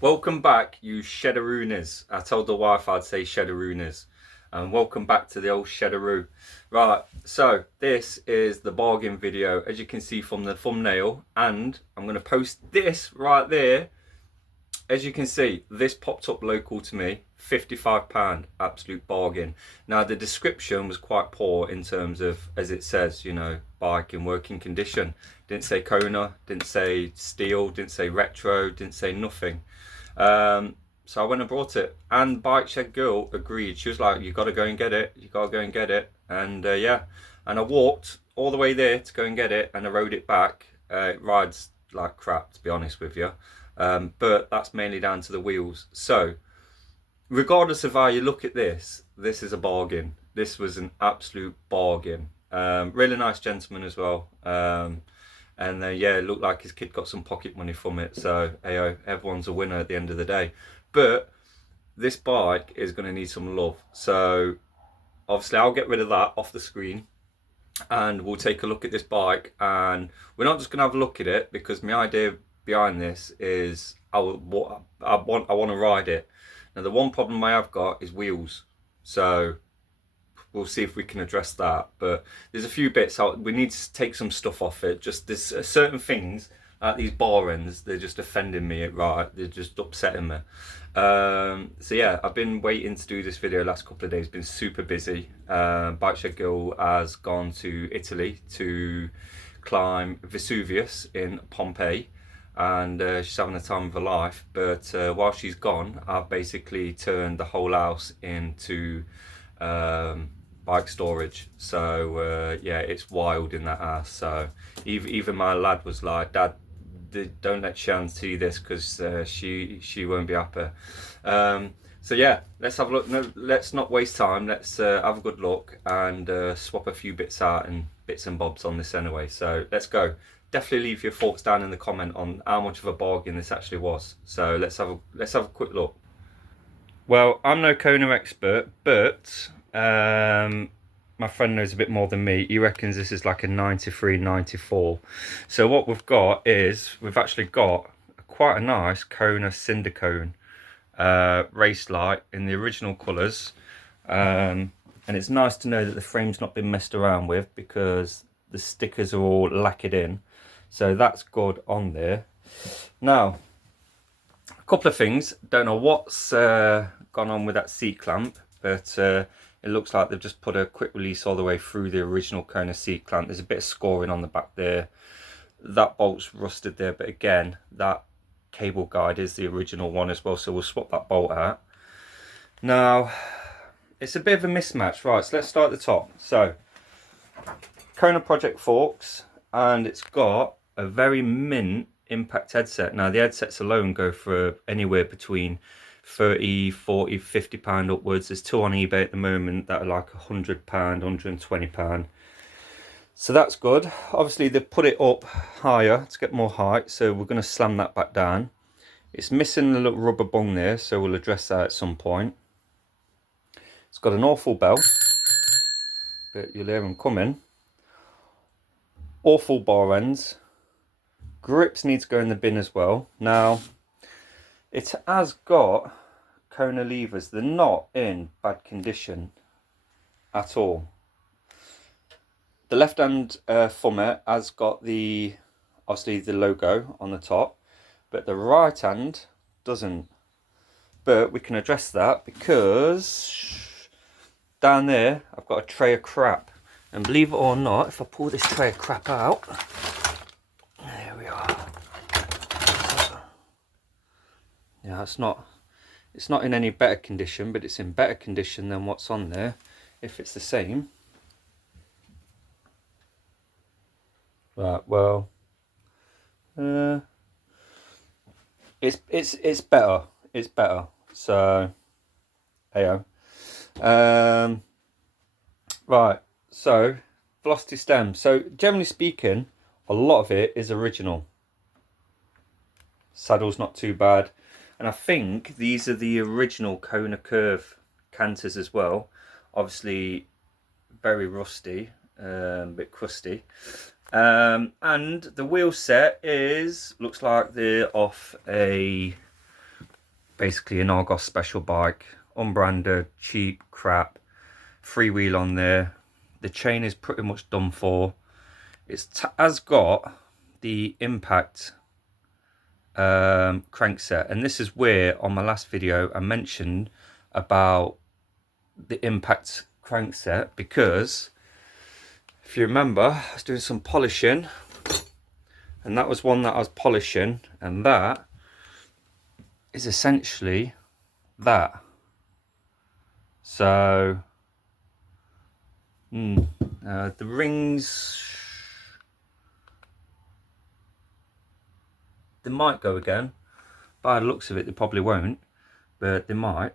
Welcome back, you Shedderooners. I told the wife I'd say Shedderooners. And welcome back to the old Shedderoo. Right, so this is the bargain video, as you can see from the thumbnail. And I'm going to post this right there. As you can see, this popped up local to me, £55, absolute bargain. Now the description was quite poor in terms of, as it says, you know, bike in working condition. Didn't say KONA, didn't say steel, didn't say retro, didn't say nothing. So I went and brought it, and Bike Shed Girl agreed. She was like, "You got to go and get it. You got to go and get it." And yeah, and I walked all the way there to go and get it, and I rode it back. It rides like crap, to be honest with you, but that's mainly down to the wheels. So, regardless of how you look at this is a bargain. This was an absolute bargain. Really nice gentleman as well. And yeah, it looked like his kid got some pocket money from it. So, hey, everyone's a winner at the end of the day. But this bike is going to need some love. So, obviously, I'll get rid of that off the screen and we'll take a look at this bike. And we're not just going to have a look at it, because my idea behind this is I want to ride it. Now, the one problem I have got is wheels. So, we'll see if we can address that. But there's a few bits we need to take some stuff off it. Just there's certain things like these bar ends, they're just offending me, right? They're just upsetting me. So yeah, I've been waiting to do this video last couple of days. Been super busy. Bike Shed Girl has gone to Italy to climb Vesuvius in Pompeii, and she's having the time of her life. But while she's gone, I've basically turned the whole house into bike storage. So yeah, it's wild in that house. So even my lad was like, "Dad, don't let Shan see this, because she won't be happy." So yeah, let's have a look. No, let's not waste time. Let's have a good look and swap a few bits out and bits and bobs on this anyway. So let's go. Definitely leave your thoughts down in the comment on how much of a bargain this actually was. So let's have a quick look. Well, I'm no KONA expert, but my friend knows a bit more than me. He reckons this is like a 93, 94. So what we've got is, we've actually got quite a nice KONA Cindercone race light in the original colours. And it's nice to know that the frame's not been messed around with, because the stickers are all lacquered in. So that's good on there. Now, a couple of things. Don't know what's gone on with that seat clamp, but it looks like they've just put a quick release all the way through the original KONA seat clamp. There's a bit of scoring on the back there. That bolt's rusted there, but again, that cable guide is the original one as well, so we'll swap that bolt out. Now, it's a bit of a mismatch. Right, so let's start at the top. So, KONA Project Forks, and it's got a very mint impact headset. Now, the headsets alone go for anywhere between 30, 40, 50 pound upwards. There's two on eBay at the moment that are like £100, £120. So that's good. Obviously, they've put it up higher to get more height, so we're going to slam that back down. It's missing a little rubber bung there, so we'll address that at some point. It's got an awful bell, but you'll hear them coming. Awful bar ends. Grips need to go in the bin as well. Now, it has got KONA levers. They're not in bad condition at all. The left hand thumber has got obviously the logo on the top, but the right hand doesn't. But we can address that, because down there I've got a tray of crap. And believe it or not, if I pull this tray of crap out, there we are. Yeah, it's not in any better condition, but it's in better condition than what's on there, if it's the same. Right, well, it's better. It's better. So, heyo. Right. So, velocity stem. So, generally speaking, a lot of it is original. Saddle's not too bad. And I think these are the original KONA curve canters as well. Obviously, very rusty, a bit crusty. And the wheel set looks like they're off a basically an Argos special bike, unbranded, cheap crap, freewheel on there. The chain is pretty much done for. It has got the impact crankset, and this is where on my last video I mentioned about the impact crankset, because if you remember, I was doing some polishing, and that was one that I was polishing, and that is essentially that. So the rings, they might go again. By the looks of it, they probably won't, but they might.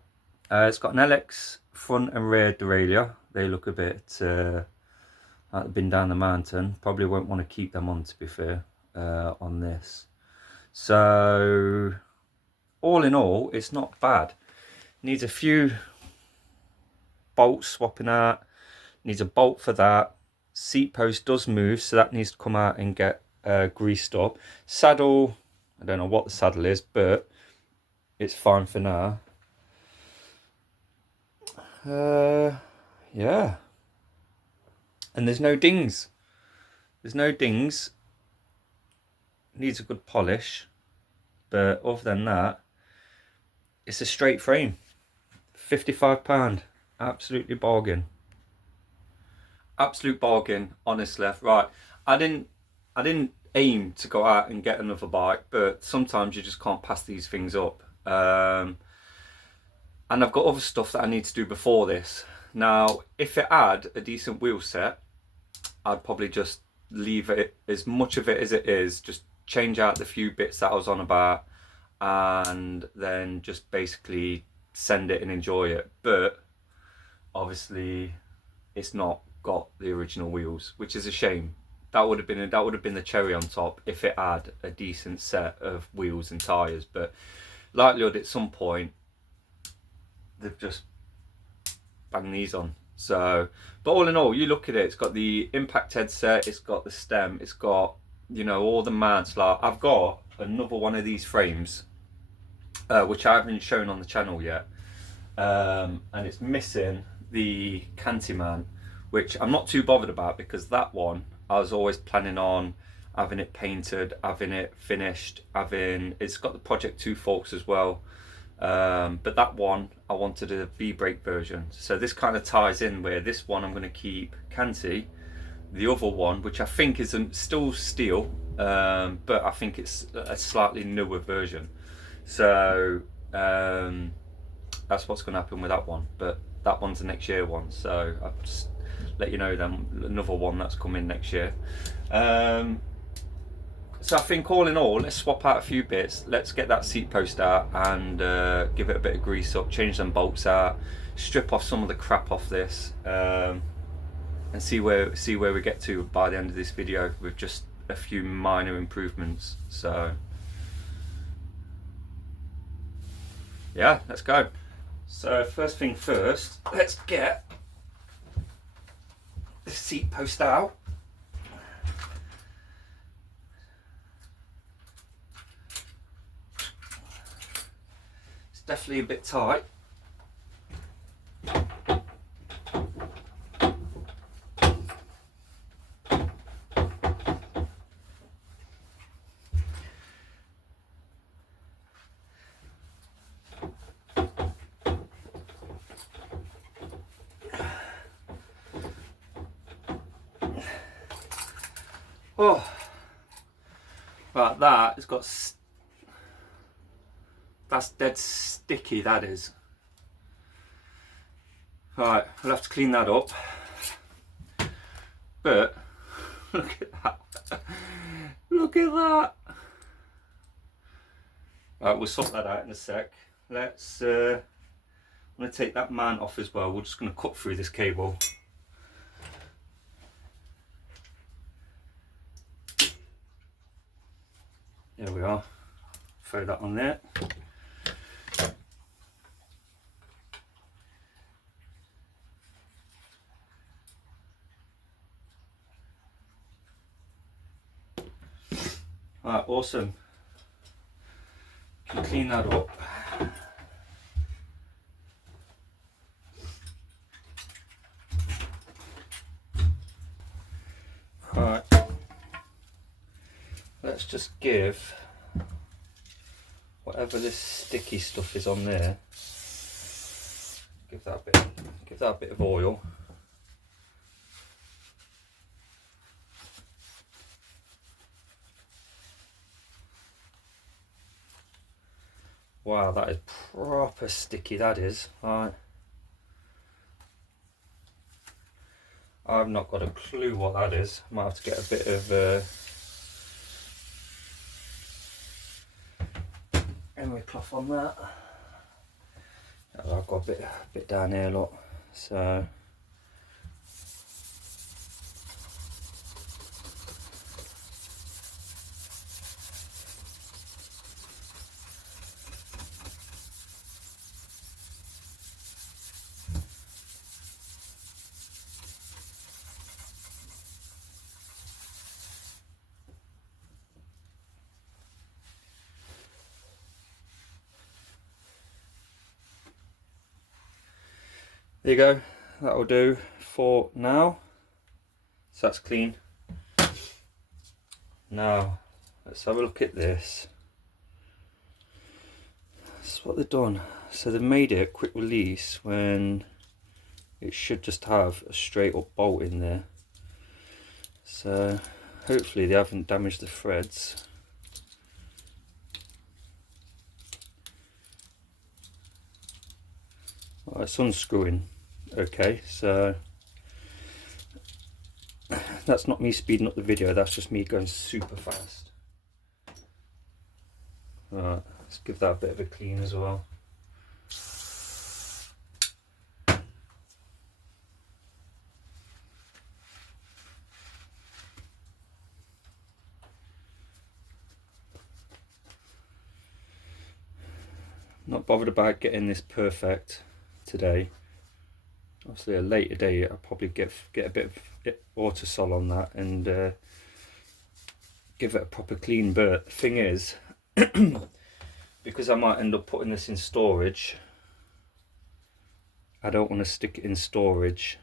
It's got an LX front and rear derailleur. They look a bit like they've been down the mountain. Probably won't want to keep them on, to be fair, on this. So all in all, it's not bad. Needs a few bolts swapping out. Needs a bolt for that. Seat post does move, so that needs to come out and get greased up. Saddle, I don't know what the saddle is, but it's fine for now. Yeah. And there's no dings. There's no dings. Needs a good polish. But other than that, it's a straight frame. £55. Absolutely bargain. Absolute bargain, honestly. Right. I didn't aim to go out and get another bike, but sometimes you just can't pass these things up. And I've got other stuff that I need to do before this. Now, if it had a decent wheel set, I'd probably just leave it, as much of it as it is, just change out the few bits that I was on about, and then just basically send it and enjoy it. But obviously it's not got the original wheels, which is a shame. That would have been the cherry on top if it had a decent set of wheels and tires. But likelihood at some point they've just banged these on. So, but all in all, you look at it, it's got the impact headset, it's got the stem, it's got, you know, all the mounts. Like, I've got another one of these frames, which I haven't shown on the channel yet, and it's missing the canty mount, which I'm not too bothered about, because that one I was always planning on having it painted, having it finished, it's got the Project 2 forks as well. But that one I wanted a V-brake version, so this kind of ties in where this one I'm going to keep canty, the other one, which I think is still steel, but I think it's a slightly newer version. So that's what's going to happen with that one. But that one's the next year one, so I'll just let you know then another one that's coming next year. So I think all in all, let's swap out a few bits. Let's get that seat post out and give it a bit of grease up, change them bolts out, strip off some of the crap off this, and see where we get to by the end of this video with just a few minor improvements. So yeah, let's go. So first thing first, let's get the seat post out. Definitely a bit tight. Oh, right, that has got. That's dead sticky, that is. Right, we'll have to clean that up. But look at that. Look at that. Right, we'll sort that out in a sec. Let's I'm going to take that mount off as well. We're just going to cut through this cable. There we are. Throw that on there. Alright, awesome. Can clean that up. just give whatever this sticky stuff is on there, give that a bit of oil. Wow, that is proper sticky, that is. Right. I've not got a clue what that is. Might have to get a bit of emery cloth on that. I've got a bit down here, look. So there you go, that'll do for now. So that's clean. Now let's have a look at this. That's what they've done. So they've made it a quick release when it should just have a straight up bolt in there. So hopefully they haven't damaged the threads. Well, it's unscrewing okay, so that's not me speeding up the video, that's just me going super fast. Alright, let's give that a bit of a clean as well. Not bothered about getting this perfect today. Obviously a later day I'll probably get a bit of autosol on that and give it a proper clean, but the thing is because I might end up putting this in storage, I don't want to stick it in storage.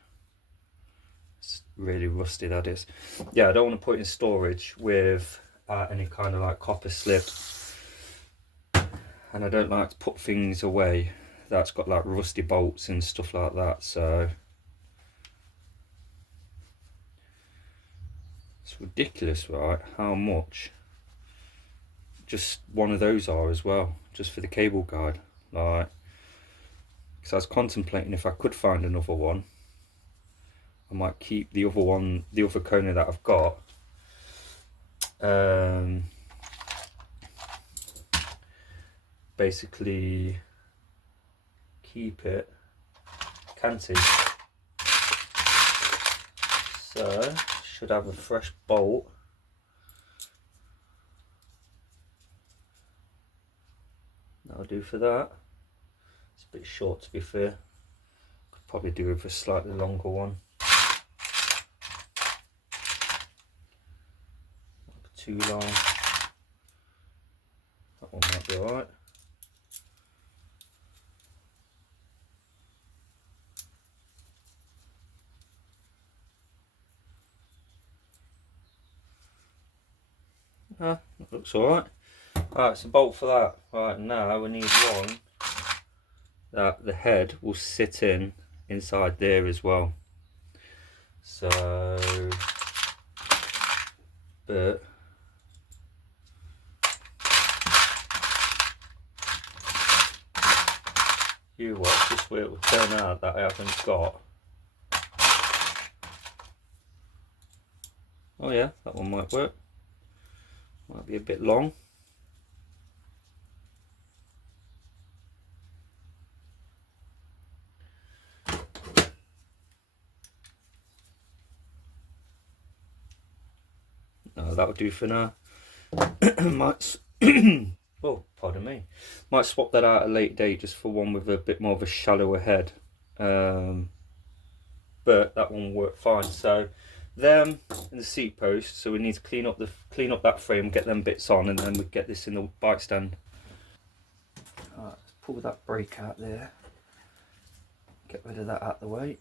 It's really rusty, that is. Yeah, I don't want to put it in storage with any kind of like copper slip, and I don't like to put things away that's got like rusty bolts and stuff like that, so it's ridiculous, right, how much just one of those are as well, just for the cable guide. Like, because I was contemplating if I could find another one, I might keep the other one, the other KONA that I've got, basically keep it canted, so should have a fresh bolt. That'll do for that. It's a bit short, to be fair. Could probably do with a slightly longer one. Not too long. That one might be alright. That looks alright. Alright, so bolt for that. Right, now we need one that the head will sit inside there as well. So, but you watch this way it will turn out that I haven't got. Oh yeah, that one might work. Might be a bit long. No, that'll do for now. Might oh, pardon me. Might swap that out at a later date just for one with a bit more of a shallower head. But that one will work fine. So them and the seat post. So we need to clean up that frame, get them bits on, and then we get this in the bike stand. Alright, let's pull that brake out there. Get rid of that out the way.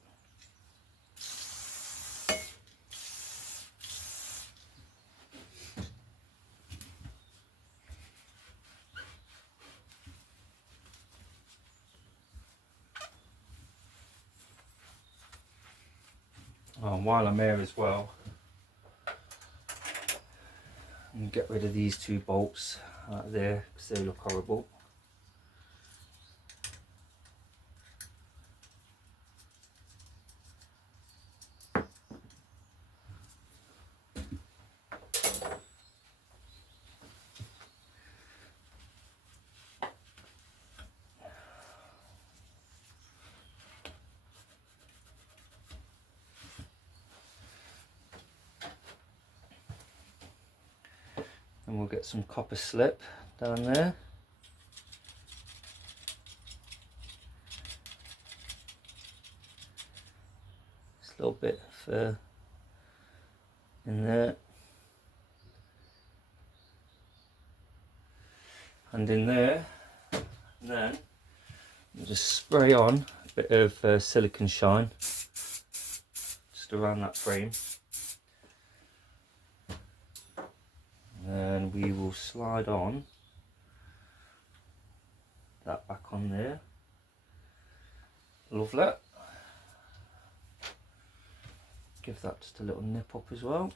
While I'm here as well, and get rid of these 2 bolts out there because they look horrible. And we'll get some copper slip down there. Just a little bit in there. And in there. And then we'll just spray on a bit of silicone shine just around that frame. And we will slide on that back on there. Lovely. Give that just a little nip up as well.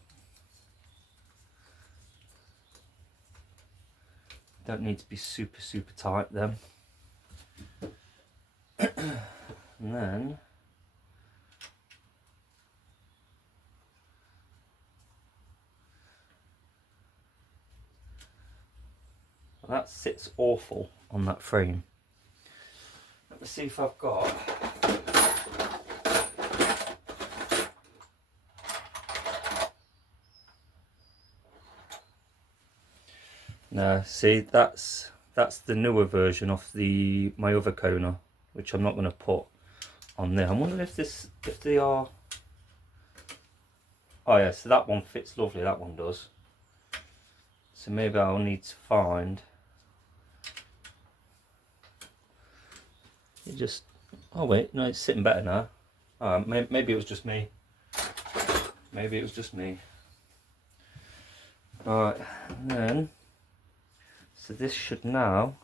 Don't need to be super tight then. And then that sits awful on that frame. Let me see if I've got no, see that's the newer version of my other KONA, which I'm not going to put on there. I'm wondering if they are. Oh yeah, so that one fits lovely, that one does. So maybe I'll need to find. You just, oh wait, no, it's sitting better now. Maybe it was just me. Maybe it was just me. Right, and then, so this should now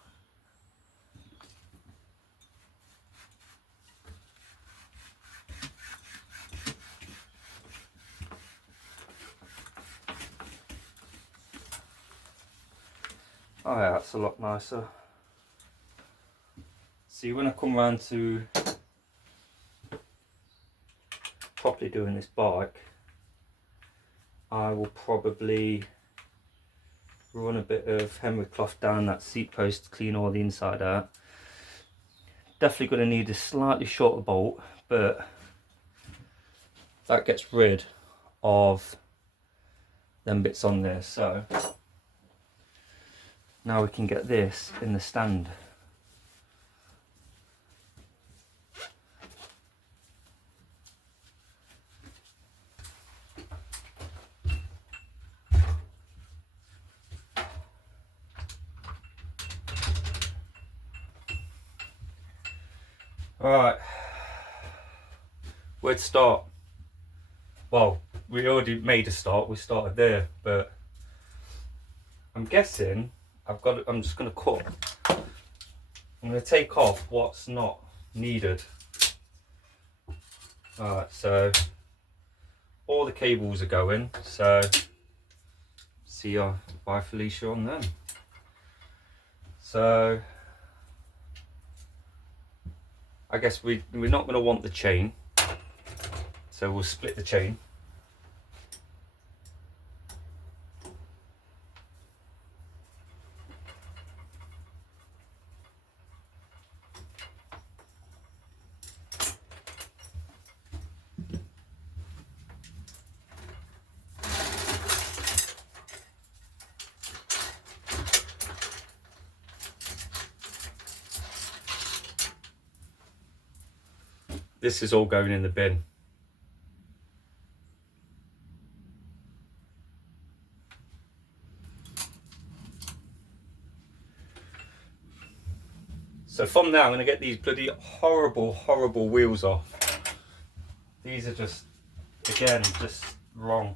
oh yeah, that's a lot nicer. See, when I come round to properly doing this bike, I will probably run a bit of Henry cloth down that seat post to clean all the inside out. Definitely going to need a slightly shorter bolt, but that gets rid of them bits on there. So now we can get this in the stand. Alright, where to start? Well, we already made a start, we started there, but I'm guessing I'm just going to cut. I'm going to take off what's not needed. Alright, so all the cables are going, so see ya, bye Felicia on them. So I guess we're not going to want the chain, so we'll split the chain. This is all going in the bin. So from now I'm going to get these bloody horrible wheels off. These are just, again, just wrong.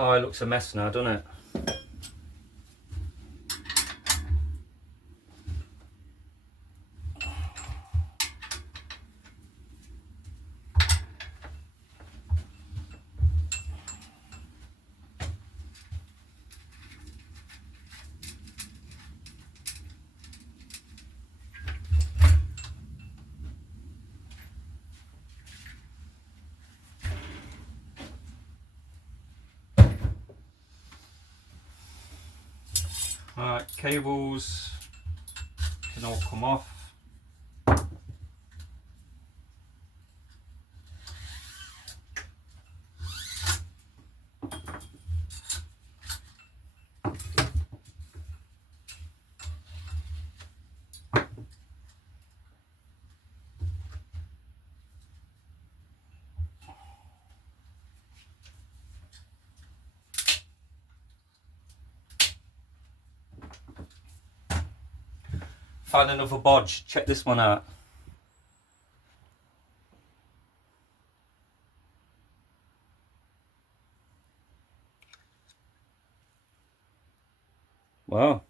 Oh, it looks a mess now, doesn't it? Right, cables can all come off. Found another bodge. Check this one out. Wow.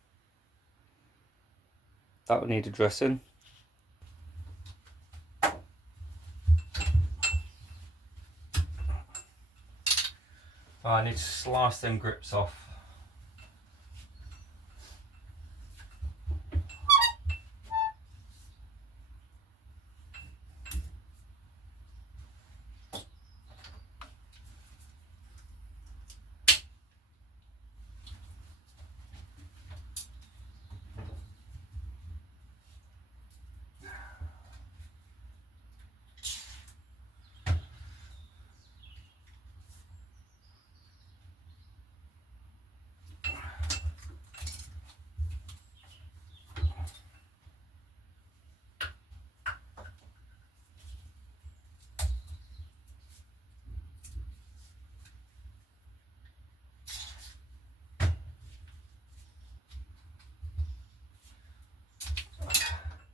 That would need addressing. Oh, I need to slice them grips off.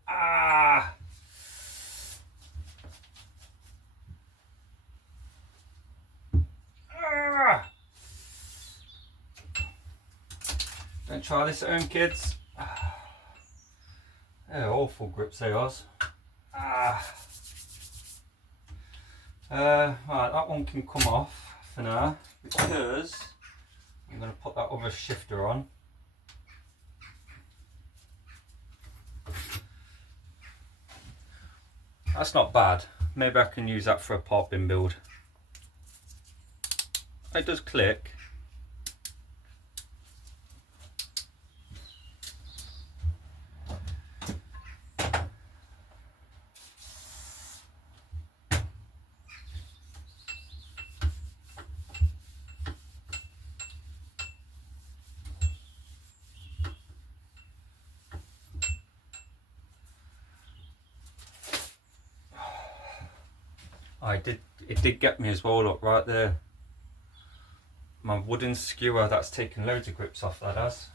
Ah! Ah! Don't try this at home, kids. They're awful grips, they are. Ah. Right, that one can come off for now because I'm going to put that other shifter on. That's not bad. Maybe I can use that for a part bin build. It does click. It did get me as well, look, right there. My wooden skewer, that's taken loads of grips off, that has.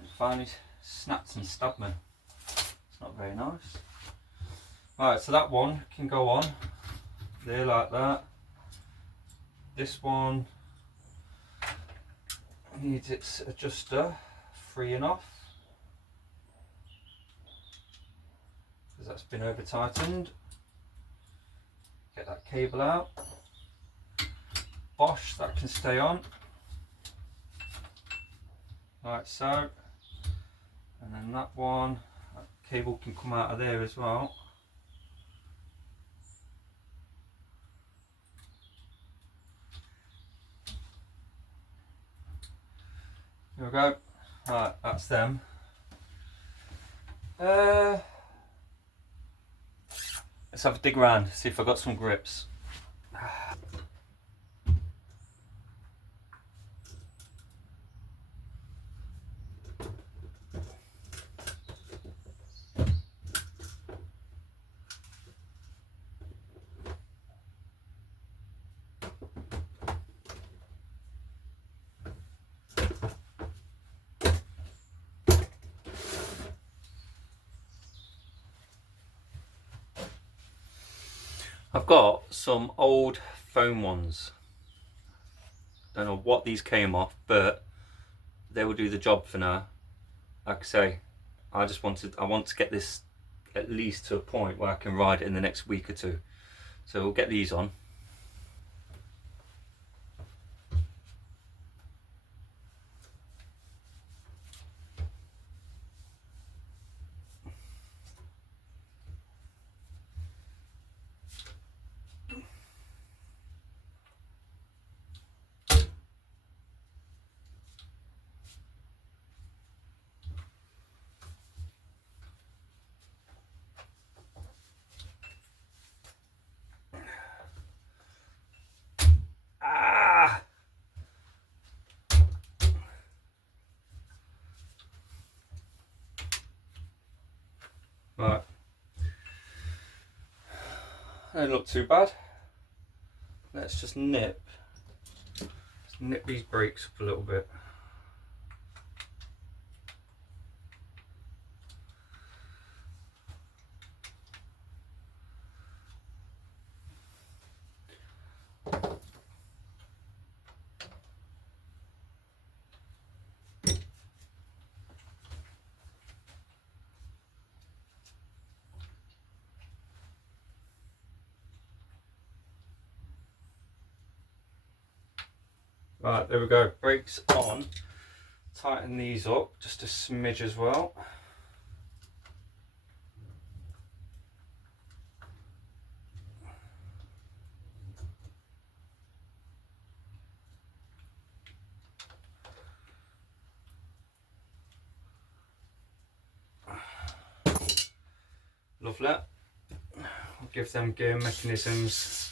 It finally snapped and stabbed me. It's not very nice. Right, so that one can go on there like that. This one needs its adjuster freeing off because that's been over tightened. Get that cable out. Bosh, that can stay on. Like so. And then that one, that cable can come out of there as well. There we go. Right, that's them. Let's have a dig around, see if I got some grips. I've got some old foam ones. Don't know what these came off, but they will do the job for now. Like I say, I want to get this at least to a point where I can ride it in the next week or two. So we'll get these on. Right, they don't look too bad. Let's just nip these brakes up a little bit. Right, there we go, brakes on. Tighten these up just a smidge as well. Lovely. I'll give them gear mechanisms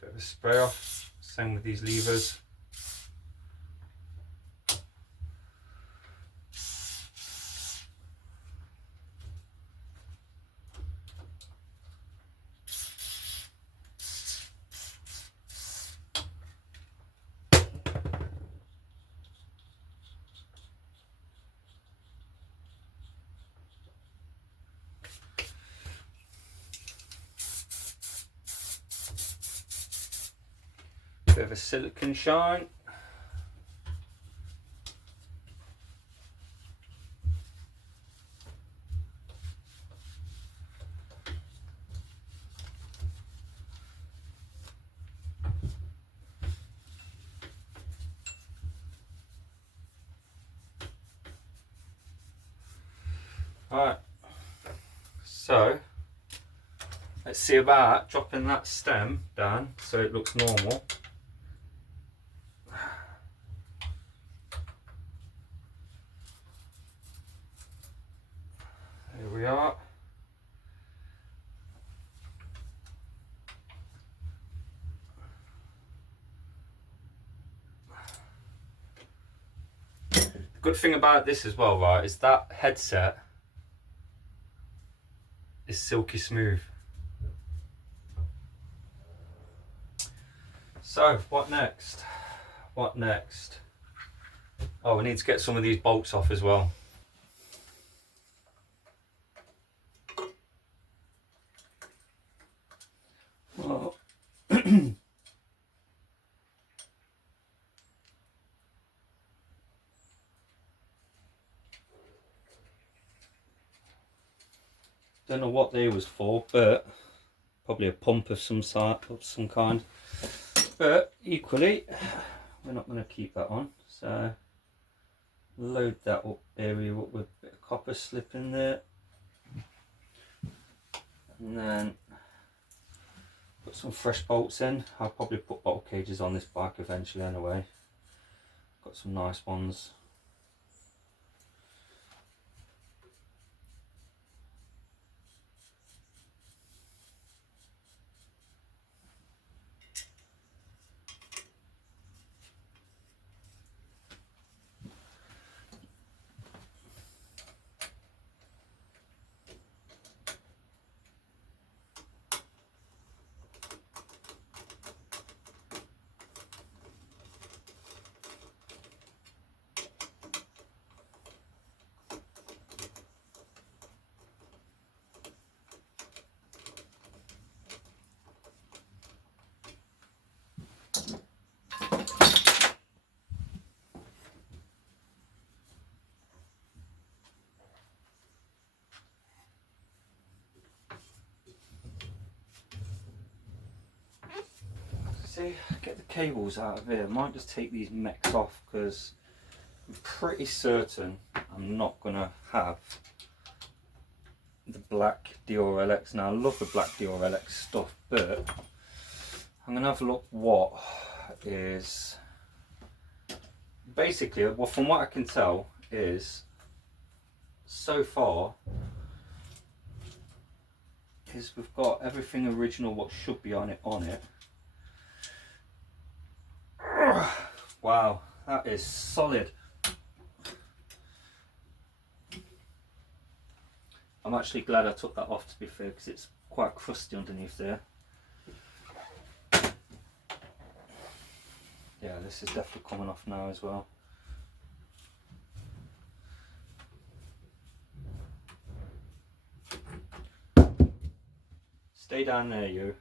bit of a spray off. Same with these levers. Bit of a silicone shine. Alright, so let's see about dropping that stem down so it looks normal. Here we are. The good thing about this as well, right, is that headset is silky smooth. So what next? What next? Oh, we need to get some of these bolts off as well. Well, don't know what they was for, but probably a pump of some sort, of some kind. But equally, we're not going to keep that on, so load that up area up with a bit of copper slip in there, and then put some fresh bolts in. I'll probably put bolt cages on this bike eventually anyway. Got some nice ones. actually get the cables out of here. I might just take these mechs off because I'm pretty certain I'm not going to have the black DRLX. Now I love the black DRLX stuff, but I'm going to have a look what is basically, well, from what I can tell is so far is we've got everything original what should be on it. Wow, that is solid. I'm actually glad I took that off, to be fair, because it's quite crusty underneath there. Yeah, this is definitely coming off now as well. Stay down there, you.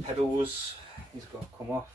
Pedals, he's got to come off.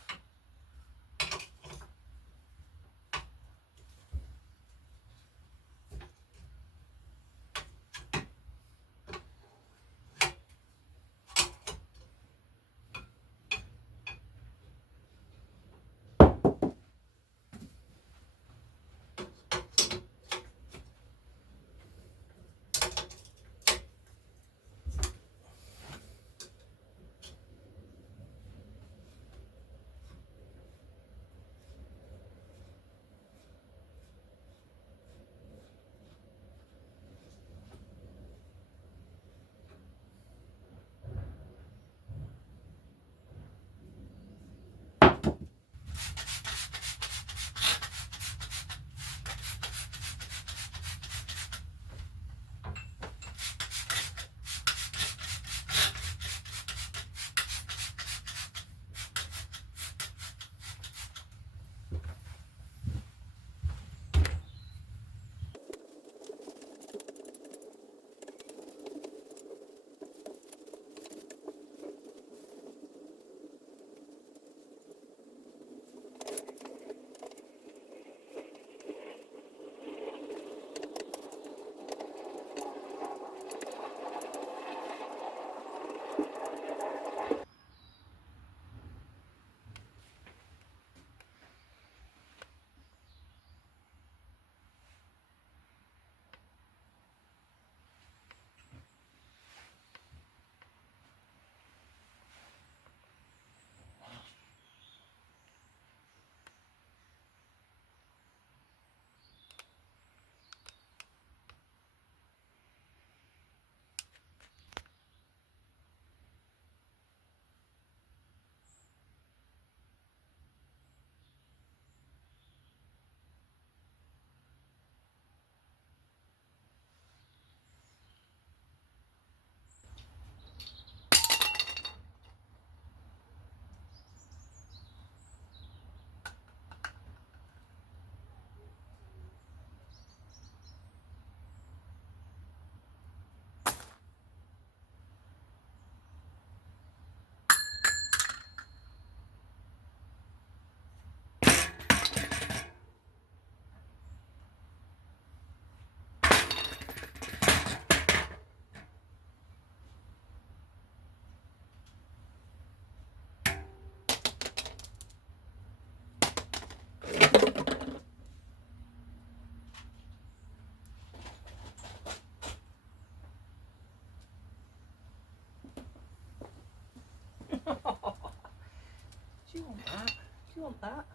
Do you want that? Do you want that?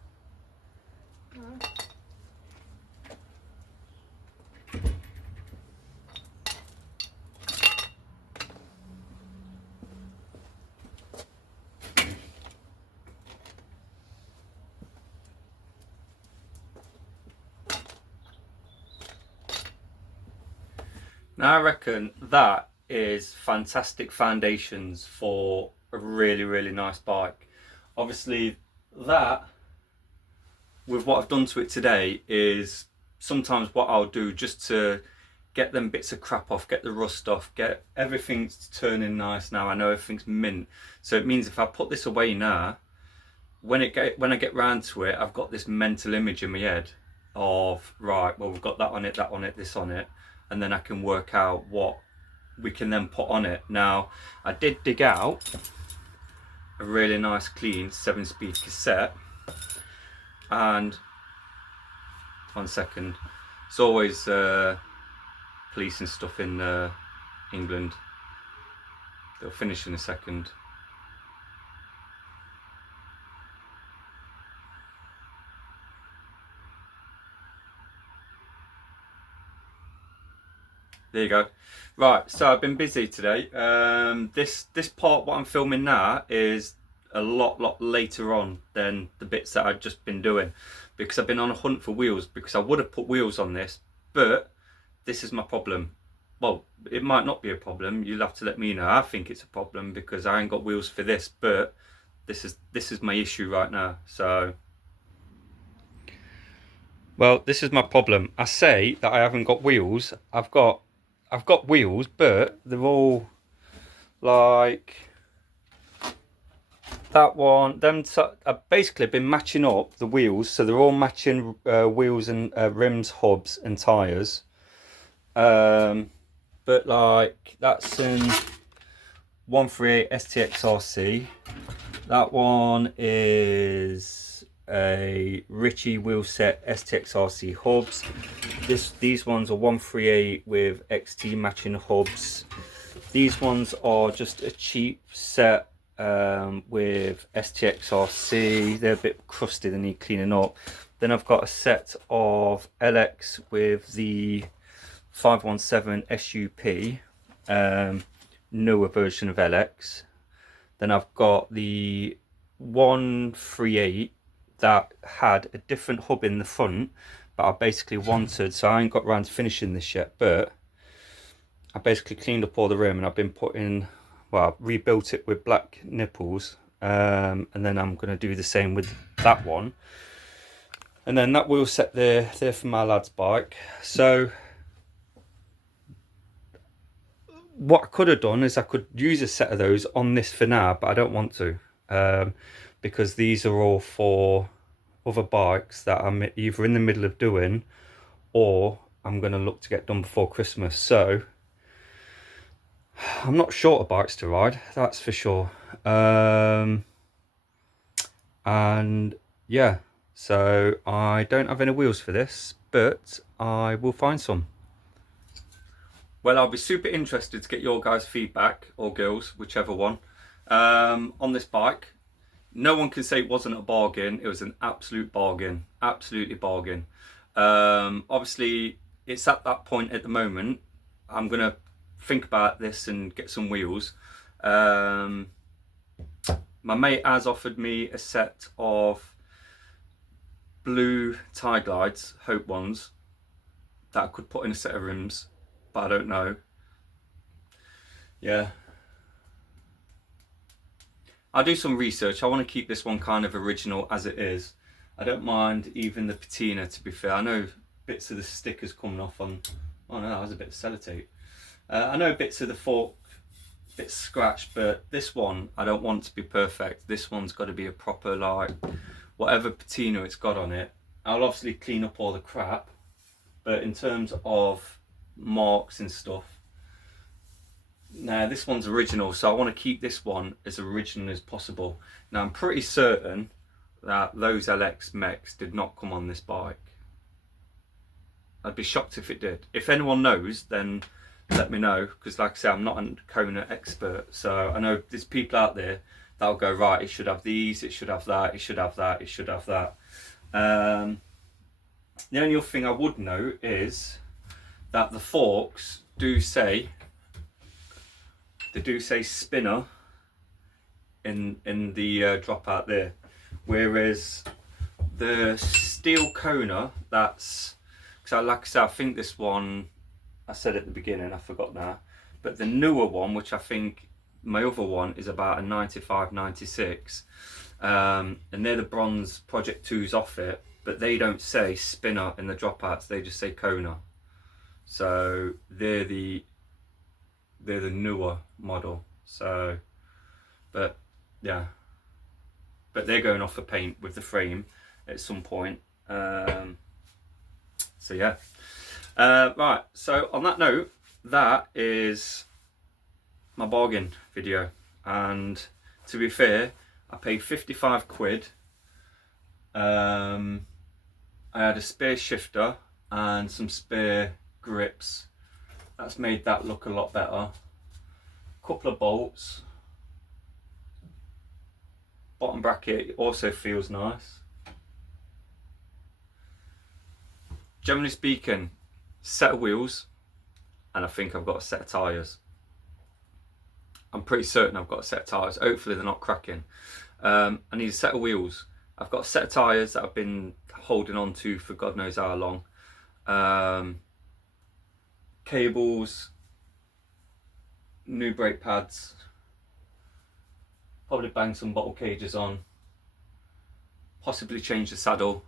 No. Now I reckon that is fantastic foundations for a really, really nice bike. Obviously that, with what I've done to it today, is sometimes what I'll do just to get them bits of crap off, get the rust off, get everything turning nice. Now I know everything's mint, so it means if I put this away now, when I get round to it, I've got this mental image in my head of, right, well, we've got that on it, this on it, and then I can work out what we can then put on it. Now I did dig out a really nice clean 7-speed cassette. And 1 second, it's always police and stuff in England. They'll finish in a second. There you go. Right, so I've been busy today. This part, what I'm filming now, is a lot later on than the bits that I've just been doing, because I've been on a hunt for wheels, because I would have put wheels on this, but this is my problem. Well, it might not be a problem. You'll have to let me know. I think it's a problem because I ain't got wheels for this, but this is my issue right now. So, well, this is my problem. I say that I haven't got wheels. I've got wheels, but they're all like that one. I've basically been matching up the wheels, so they're all matching wheels and rims, hubs, and tires. But like that's in 138 STXRC. That one is a Ritchie wheel set STXRC hubs. These ones are 138 with XT matching hubs. These ones are just a cheap set with STXRC. They're a bit crusty, they need cleaning up. Then I've got a set of LX with the 517 SUP, newer version of LX. Then I've got the 138 that had a different hub in the front, but I basically wanted, so I ain't got around to finishing this yet, but I basically cleaned up all the rim and I've been putting, well, rebuilt it with black nipples, and then I'm going to do the same with that one. And then that wheel set there for my lad's bike. So what I could have done is I could use a set of those on this for now, but I don't want to, because these are all for other bikes that I'm either in the middle of doing or I'm going to look to get done before Christmas. So I'm not short of bikes to ride, that's for sure. And yeah, so I don't have any wheels for this, but I will find some. Well, I'll be super interested to get your guys' feedback, or girls, whichever one, on this bike. No one can say it wasn't a bargain. It was an absolute bargain, absolutely bargain. Obviously, it's at that point at the moment. I'm going to think about this and get some wheels. My mate has offered me a set of blue tie glides, Hope ones, that I could put in a set of rims, but I don't know. Yeah, I'll do some research. I want to keep this one kind of original as it is. I don't mind even the patina, to be fair. I know bits of the stickers coming off on, oh no, that was a bit of sellotape. I know bits of the fork, bits scratched, but this one I don't want to be perfect. This one's got to be a proper, like, whatever patina it's got on it. I'll obviously clean up all the crap, but in terms of marks and stuff, now this one's original, so I want to keep this one as original as possible. Now I'm pretty certain that those LX mechs did not come on this bike. I'd be shocked if it did. If anyone knows, then let me know, because like I say, I'm not a KONA expert, so I know there's people out there that'll go, right, it should have these, it should have that, it should have that, it should have that. The only other thing I would know is that the forks do say, they do say spinner in the dropout there, whereas the steel KONA, that's, because like I said, I think this one, I said at the beginning, I forgot now, but the newer one, which I think my other one is about a 95, 96, and they're the bronze Project 2s off it, but they don't say spinner in the dropouts, they just say KONA. So they're the newer model. So, but yeah, but they're going off for paint with the frame at some point. So yeah, right, so on that note, that is my bargain video, and to be fair, I paid 55 quid. I had a spare shifter and some spare grips. That's made that look a lot better. Couple of bolts. Bottom bracket also feels nice. Generally speaking, set of wheels, and I think I've got a set of tyres. I'm pretty certain I've got a set of tyres. Hopefully they're not cracking. I need a set of wheels. I've got a set of tyres that I've been holding on to for God knows how long. Cables, new brake pads, probably bang some bottle cages on, possibly change the saddle.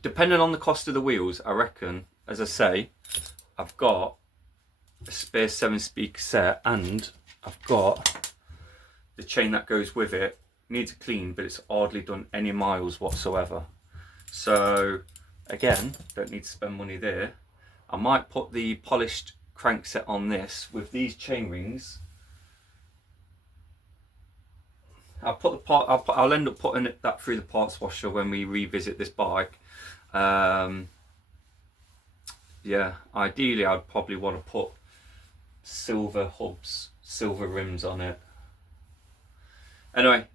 Depending on the cost of the wheels, I reckon, as I say, I've got a spare 7-speaker set, and I've got the chain that goes with it. Needs a clean, but it's hardly done any miles whatsoever. So again, don't need to spend money there. I might put the polished crankset on this with these chain rings. I'll end up putting that through the parts washer when we revisit this bike. Yeah, ideally I'd probably want to put silver hubs, silver rims on it. Anyway,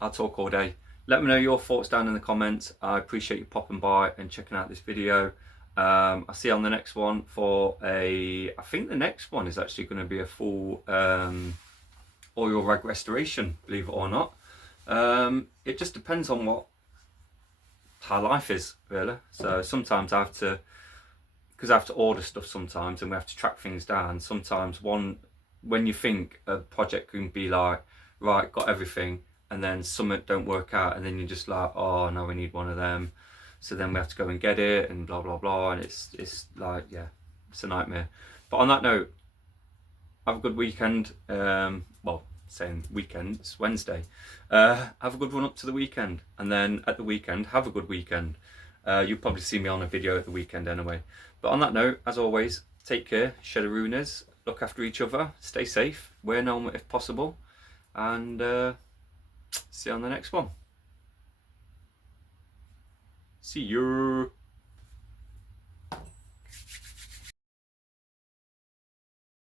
I'll talk all day. Let me know your thoughts down in the comments. I appreciate you popping by and checking out this video. I'll see you on the next one for I think the next one is actually going to be a full oil rag restoration, believe it or not. It just depends on how life is, really. So sometimes I have to, because I have to order stuff sometimes and we have to track things down. Sometimes when you think a project can be like, right, got everything, and then some don't work out, and then you're just like, oh no, we need one of them. So then we have to go and get it and blah blah blah, and it's like, yeah, it's a nightmare. But on that note, have a good weekend. Well, saying weekend, it's Wednesday. Have a good run up to the weekend, and then at the weekend, have a good weekend. You'll probably see me on a video at the weekend anyway. But on that note, as always, take care, Sheddarooners, look after each other, stay safe, wear an helmet if possible, and see you on the next one. See you.